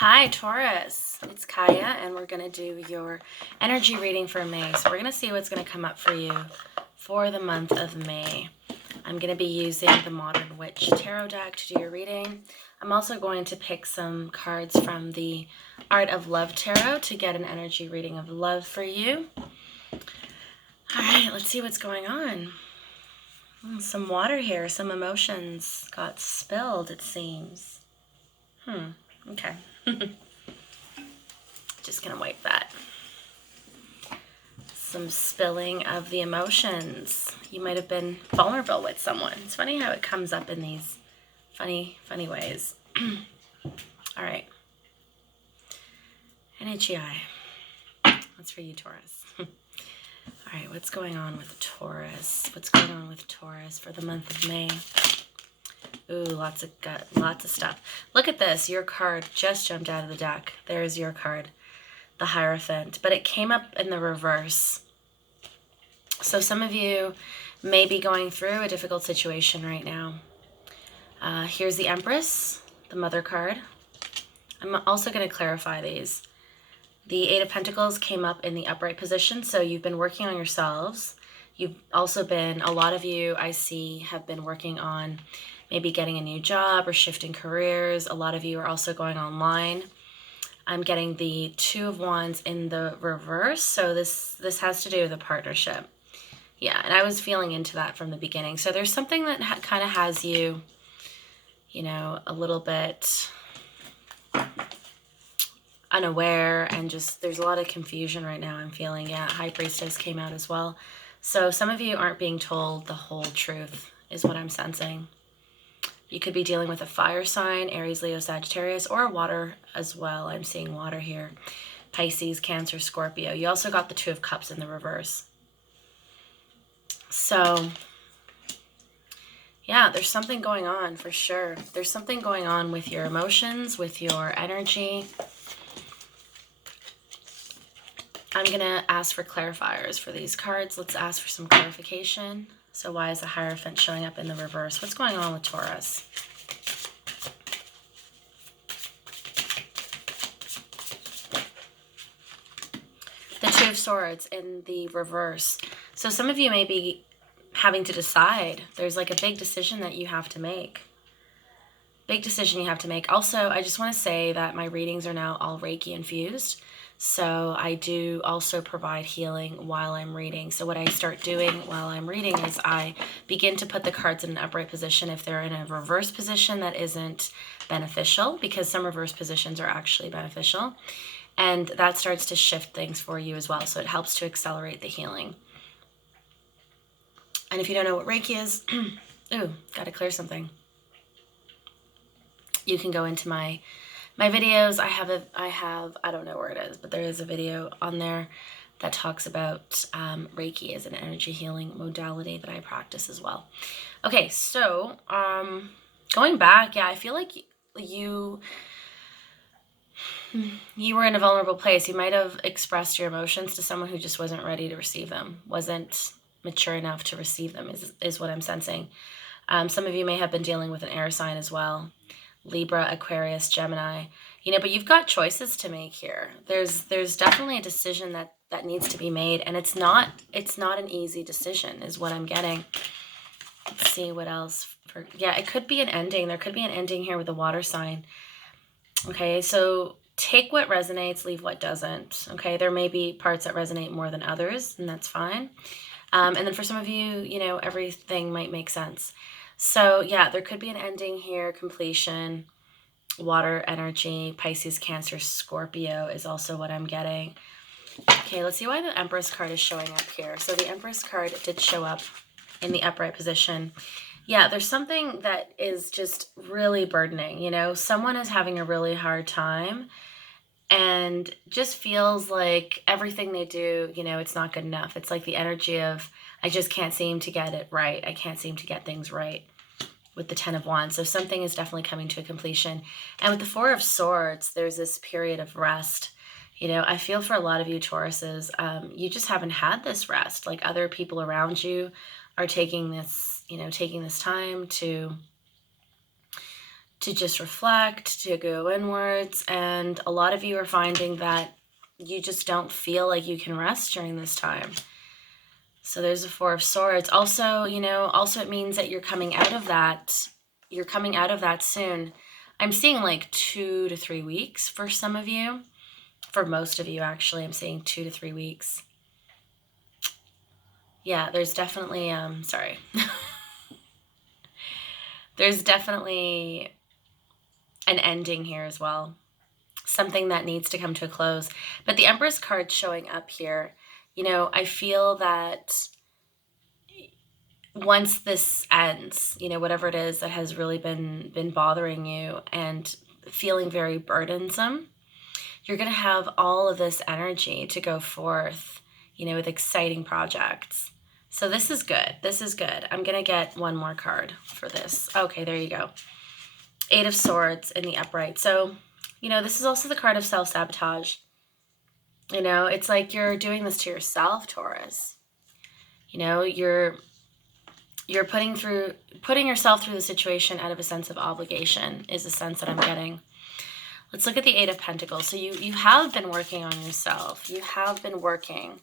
Hi, Taurus. It's Kaya, and we're going to do your energy reading for May. So we're going to see what's going to come up for you for the month of May. I'm going to be using the Modern Witch Tarot deck to do your reading. I'm also going to pick some cards from the Art of Love Tarot to get an energy reading of love for you. All right, let's see what's going on. Some water here, some emotions got spilled, it seems. Okay. Just gonna wipe that. Some spilling of the emotions. You might have been vulnerable with someone. It's funny how it comes up in these funny ways. All right. NHEI. That's for you, Taurus. All right, what's going on with Taurus? What's going on with Taurus for the month of May? Ooh, lots of stuff. Look at this. Your card just jumped out of the deck. There's your card, the Hierophant, but it came up in the reverse. So some of you may be going through a difficult situation right now. Here's the Empress, the Mother card. I'm also going to clarify these. The Eight of Pentacles came up in the upright position, so you've been working on yourselves. You've also been, a lot of you I see have been working on maybe getting a new job or shifting careers. A lot of you are also going online. I'm getting the Two of Wands in the reverse, so this has to do with a partnership. Yeah, and I was feeling into that from the beginning. So there's something that kind of has you, you know, a little bit unaware, and just there's a lot of confusion right now I'm feeling. Yeah, High Priestess came out as well. So some of you aren't being told the whole truth is what I'm sensing. You could be dealing with a fire sign, Aries, Leo, Sagittarius, or water as well. I'm seeing water here. Pisces, Cancer, Scorpio. You also got the Two of Cups in the reverse. So yeah, there's something going on for sure. There's something going on with your emotions, with your energy. I'm going to ask for clarifiers for these cards. Let's ask for some clarification. So why is the Hierophant showing up in the reverse? What's going on with Taurus? The Two of Swords in the reverse. So some of you may be having to decide. There's like a big decision that you have to make. Big decision you have to make. Also, I just want to say that my readings are now all Reiki infused. So I do also provide healing while I'm reading. So what I start doing while I'm reading is I begin to put the cards in an upright position. If they're in a reverse position, that isn't beneficial, because some reverse positions are actually beneficial. And that starts to shift things for you as well. So it helps to accelerate the healing. And if you don't know what Reiki is, ooh, gotta clear something. You can go into my videos. I don't know where it is, but there is a video on there that talks about Reiki as an energy healing modality that I practice as well. Okay, so going back, yeah, I feel like you were in a vulnerable place. You might have expressed your emotions to someone who just wasn't ready to receive them, wasn't mature enough to receive them, is what I'm sensing. Some of you may have been dealing with an air sign as well. Libra, Aquarius, Gemini, you know, but you've got choices to make here. There's definitely a decision that needs to be made, and it's not an easy decision is what I'm getting. Let's see what else. Yeah, it could be an ending. There could be an ending here with the water sign. Okay, so take what resonates, leave what doesn't. Okay, there may be parts that resonate more than others, and that's fine. And then for some of you, you know, everything might make sense. So yeah, there could be an ending here, completion, water energy, Pisces, Cancer, Scorpio is also what I'm getting. Okay, let's see why the Empress card is showing up here. So the Empress card did show up in the upright position. Yeah, there's something that is just really burdening, you know, someone is having a really hard time and just feels like everything they do, you know, it's not good enough. It's like the energy of, I just can't seem to get it right. I can't seem to get things right with the Ten of Wands. So something is definitely coming to a completion. And with the Four of Swords, there's this period of rest. You know, I feel for a lot of you Tauruses, you just haven't had this rest. Like other people around you are taking this, you know, taking this time to to just reflect, to go inwards. And a lot of you are finding that you just don't feel like you can rest during this time. So there's the Four of Swords. Also, you know, also it means that you're coming out of that. You're coming out of that soon. I'm seeing like 2 to 3 weeks for some of you. For most of you, actually, I'm seeing 2 to 3 weeks. Yeah, there's definitely, sorry. There's definitely an ending here as well. Something that needs to come to a close. But the Empress card showing up here, you know, I feel that once this ends, you know, whatever it is that has really been bothering you and feeling very burdensome, you're going to have all of this energy to go forth, you know, with exciting projects. So this is good. This is good. I'm going to get one more card for this. Okay, there you go. 8 of Swords in the upright. So, you know, this is also the card of self-sabotage. You know, it's like you're doing this to yourself, Taurus. You know, you're putting yourself through the situation out of a sense of obligation is the sense that I'm getting. Let's look at the 8 of Pentacles. So you have been working on yourself. You have been working.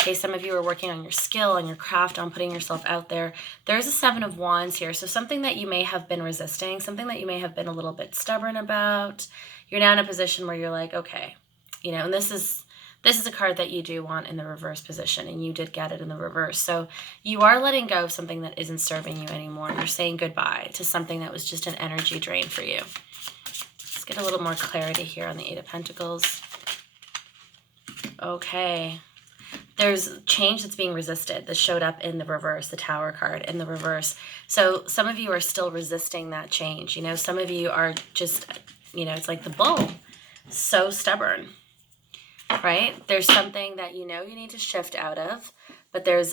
Okay, some of you are working on your skill, on your craft, on putting yourself out there. There's a 7 of Wands here. So something that you may have been resisting, something that you may have been a little bit stubborn about. You're now in a position where you're like, okay, you know, and this is a card that you do want in the reverse position, and you did get it in the reverse. So you are letting go of something that isn't serving you anymore. You're saying goodbye to something that was just an energy drain for you. Let's get a little more clarity here on the 8 of Pentacles. Okay. There's change that's being resisted. This showed up in the reverse, the Tower card in the reverse. So some of you are still resisting that change. You know, some of you are just, you know, it's like the bull, so stubborn, right? There's something that you know you need to shift out of, but there's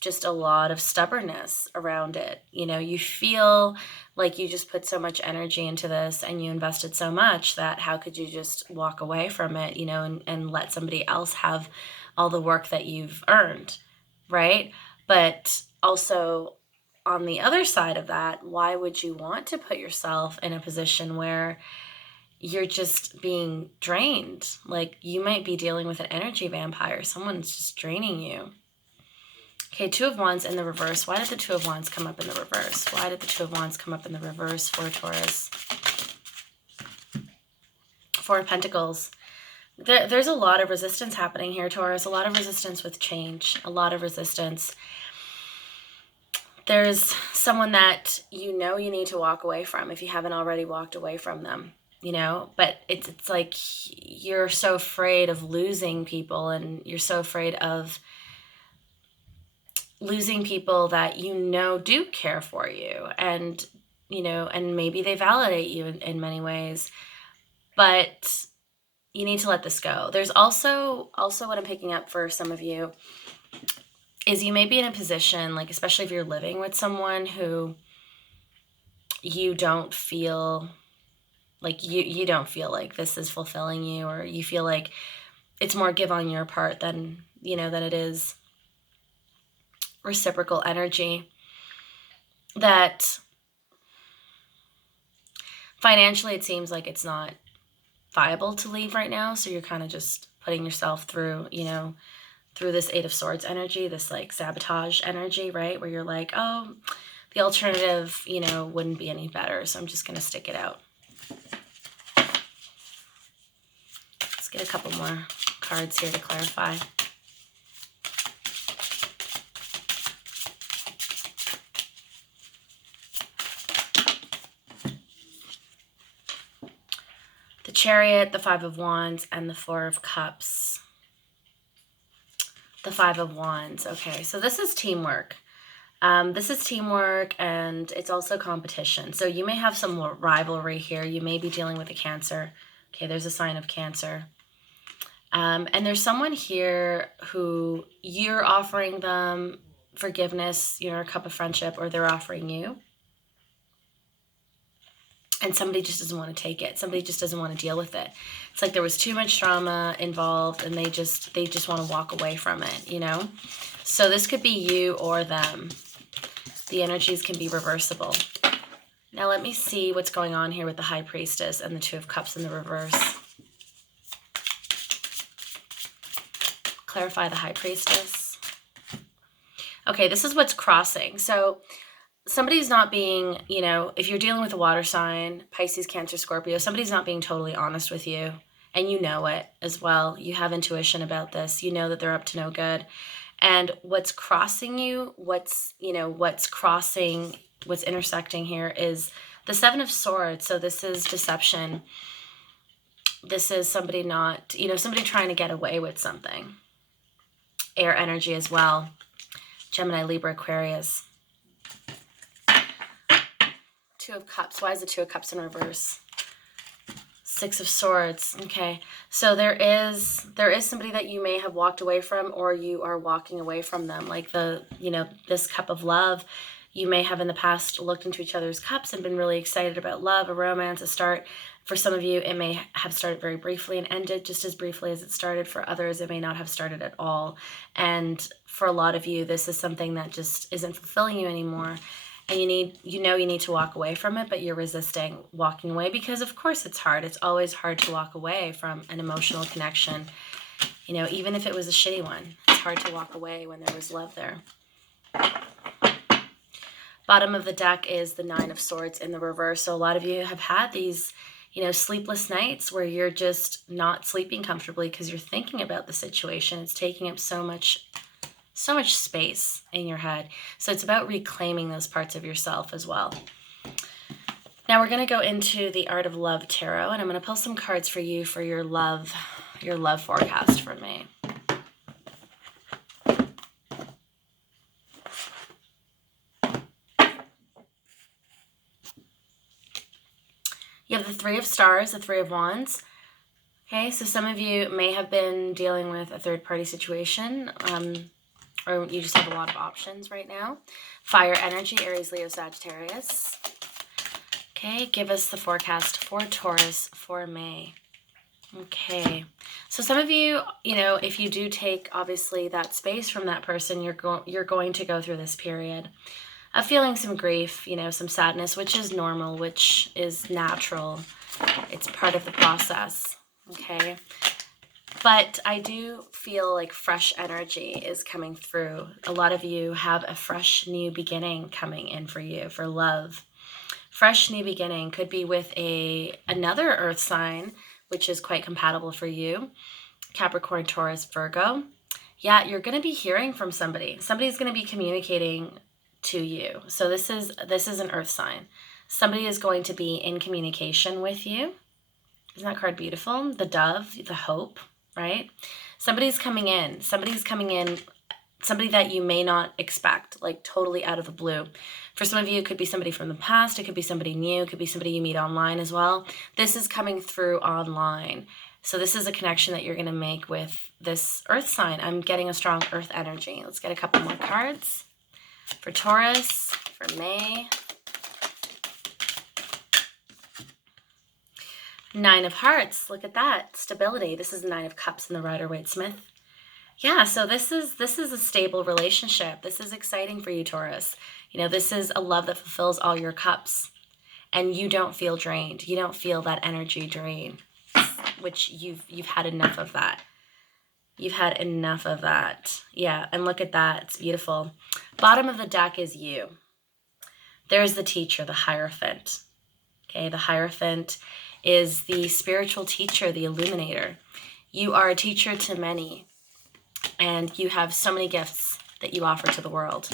just a lot of stubbornness around it. You know, you feel like you just put so much energy into this and you invested so much that how could you just walk away from it, you know, and let somebody else have all the work that you've earned, right? But also on the other side of that, why would you want to put yourself in a position where you're just being drained? Like you might be dealing with an energy vampire. Someone's just draining you. Okay, 2 of Wands in the reverse. Why did the 2 of Wands come up in the reverse? Why did the 2 of Wands come up in the reverse for Taurus? 4 of Pentacles. There's a lot of resistance happening here, Taurus. A lot of resistance with change. A lot of resistance. There's someone that you know you need to walk away from if you haven't already walked away from them, you know? But it's like you're so afraid of losing people, and you're so afraid of losing people that you know do care for you, and, you know, and maybe they validate you in many ways. But you need to let this go. There's also what I'm picking up for some of you is you may be in a position, like especially if you're living with someone who you don't feel like you don't feel like this is fulfilling you, or you feel like it's more give on your part than, you know, than it is reciprocal energy. That financially it seems like it's not viable to leave right now, so you're kind of just putting yourself through, you know, through this 8 of Swords energy, this like sabotage energy, right? Where you're like, oh, the alternative, you know, wouldn't be any better, so I'm just going to stick it out. Let's get a couple more cards here to clarify. The Chariot, the 5 of Wands, and the 4 of Cups. The 5 of Wands. Okay, so this is teamwork. This is teamwork, and it's also competition. So you may have some more rivalry here. You may be dealing with a Cancer. Okay, there's a sign of Cancer. And there's someone here who you're offering them forgiveness, you know, a cup of friendship, or they're offering you. And somebody just doesn't want to take it. Somebody just doesn't want to deal with it. It's like there was too much drama involved, and they just want to walk away from it, you know? So this could be you or them. The energies can be reversible. Now let me see what's going on here with the High Priestess and the Two of Cups in the reverse. Clarify the High Priestess. Okay, this is what's crossing. So somebody's not being, if you're dealing with a water sign, Pisces, Cancer, Scorpio, somebody's not being totally honest with you. And you know it as well. You have intuition about this. You know that they're up to no good. And what's crossing you, what's intersecting here is the Seven of Swords. So this is deception. This is somebody somebody trying to get away with something. Air energy as well. Gemini, Libra, Aquarius. Two of Cups. Why is the Two of Cups in reverse? Six of Swords. Okay. So there is somebody that you may have walked away from, or you are walking away from them. Like this cup of love, you may have in the past looked into each other's cups and been really excited about love, a romance, a start. For some of you, it may have started very briefly and ended just as briefly as it started. For others, it may not have started at all. And for a lot of you, this is something that just isn't fulfilling you anymore. And you need to walk away from it, but you're resisting walking away because, of course, it's hard. It's always hard to walk away from an emotional connection. Even if it was a shitty one, it's hard to walk away when there was love there. Bottom of the deck is the Nine of Swords in the reverse. So a lot of you have had these, sleepless nights where you're just not sleeping comfortably because you're thinking about the situation. It's taking up so much space in your head. So it's about reclaiming those parts of yourself as well. Now we're going to go into the Art of Love Tarot, and I'm going to pull some cards for you for your love forecast for May. You have the Three of Stars, the Three of Wands. Okay, so some of you may have been dealing with a third-party situation, or you just have a lot of options right now. Fire energy, Aries, Leo, Sagittarius. Okay, give us the forecast for Taurus for May. Okay, so some of you, if you do take, obviously, that space from that person, you're going to go through this period of feeling some grief, some sadness, which is normal, which is natural. It's part of the process, okay? But I do feel like fresh energy is coming through. A lot of you have a fresh new beginning coming in for you, for love. Fresh new beginning could be with another earth sign, which is quite compatible for you. Capricorn, Taurus, Virgo. Yeah, you're going to be hearing from somebody. Somebody's going to be communicating to you. So this is an earth sign. Somebody is going to be in communication with you. Isn't that card beautiful? The dove, the hope, right? Somebody's coming in, somebody that you may not expect, like totally out of the blue. For some of you, it could be somebody from the past, it could be somebody new, it could be somebody you meet online as well. This is coming through online. So this is a connection that you're going to make with this earth sign. I'm getting a strong earth energy. Let's get a couple more cards for Taurus, for May. Nine of Hearts, look at that, stability. This is the Nine of Cups in the Rider-Waite-Smith. Yeah, so this is a stable relationship. This is exciting for you, Taurus. This is a love that fulfills all your cups, and you don't feel drained. You don't feel that energy drain, which you've had enough of that. You've had enough of that. Yeah, and look at that. It's beautiful. Bottom of the deck is you. There's the teacher, the Hierophant. Okay, the Hierophant is the spiritual teacher, the illuminator. You are a teacher to many, and you have so many gifts that you offer to the world.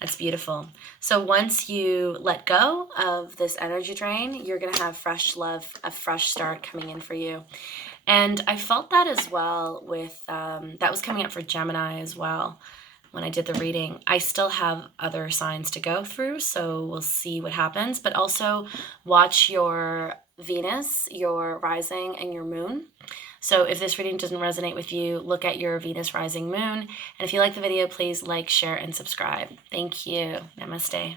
That's beautiful. So once you let go of this energy drain, you're going to have fresh love, a fresh start coming in for you. And I felt that as well with, that was coming up for Gemini as well when I did the reading. I still have other signs to go through, so we'll see what happens. But also watch your Venus, your rising, and your moon. So if this reading doesn't resonate with you, look at your Venus, rising, moon. And if you like the video, please like, share, and subscribe. Thank you. Namaste.